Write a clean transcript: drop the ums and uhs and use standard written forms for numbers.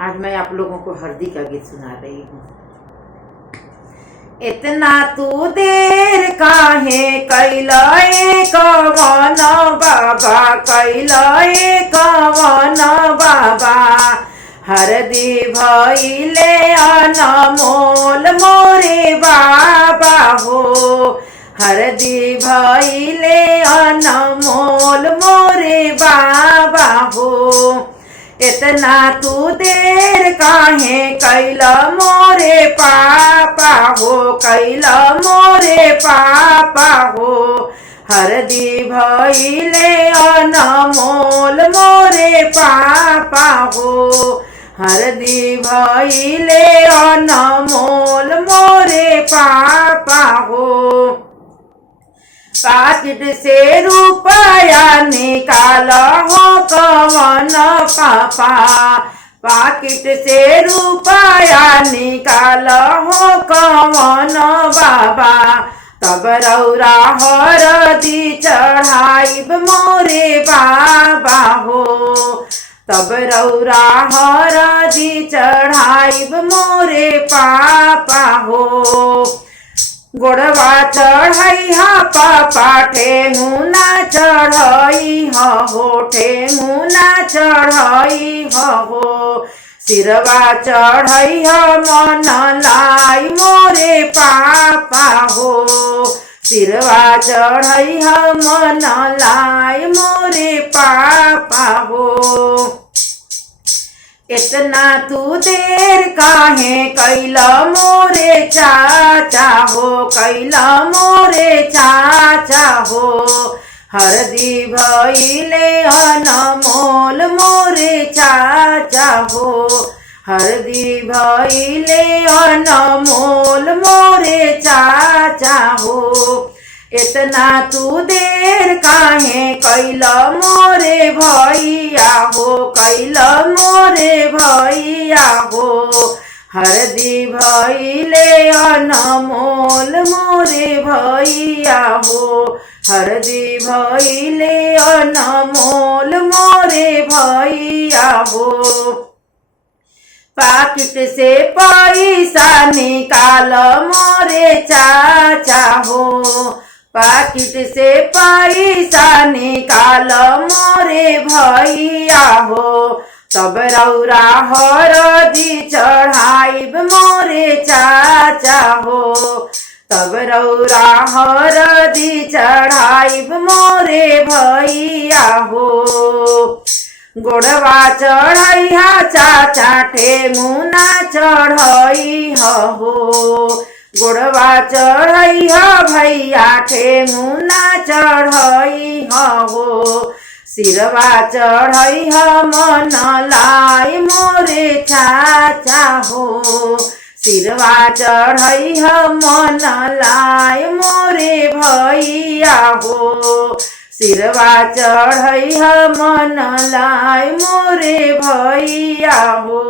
आज मैं आप लोगों को हल्दी का गीत सुना रही हूँ। इतना तू देर काहे कैलाए कवन बाबा, कैलाए कवन बाबा। हरदी भइले अनमोल मोरे बाबा हो, हरदी भइले अनमोल मोरे बाबा हो। इतना तू देर काहे कैला मोरे पापा हो, कैला मोरे पापा हो। हरदी भइले अनमोल मोरे पापा हो, हरदी भइले अनमोल मोरे पापा हो। पाकिट से रुपया निकाल हो कवन पापा, पाकिट से रुपया निकाल हो कवन बाबा। तब रौरा हरदी चढ़ाइब मोरे बाबा हो, तब रौरा हरदी चढ़ाइब मोरे पापा हो। गोड़वा चढ़ैहा पापा ठेंगुना चढ़ैहा हो, ठेंगुना चढ़ैहा हो। सिरवा चढ़ैहा मन लाई मोरे पापा हो, सिरवा चढ़ैहा मन लाई मोरे पापा हो। इतना तू देर काहे कैला मोरे चाचा हो, कैला मोरे चाचा हो। हरदी भइले अनमोल मोरे चाचा हो, हरदी भइले अनमोल मोरे चाचा हो। इतना तू देर काहे कैला मोरे भैया हो, कैला मोरे भैया हो। हरदी भइले अनमोल मोरे भैया हो, हरदी भइले अनमोल मोरे भैया हो। पाकिट से पैसा निकाल मोरे चाचा हो, पाकिट से पैसा निकाल मोरे भैया हो। तब रौरा हरदी चढ़ाइब मोरे चाचा हो, तब रौरा हरदी चढ़ाइब मोरे भैया हो। गोड़वा चढ़ैहा चाचा ठेंगुना चढ़ैहा हो, गोड़वा चढ़ैहा भैया ठेंगुना चढ़ैहा हो। सिरवा चढ़ैहा मन लाई मोरे चाचा हो, सिरवा चढ़ैहा मन लाई मोरे भैया हो। सिरवा चढ़ैहा मन लाई मोरे भैया हो।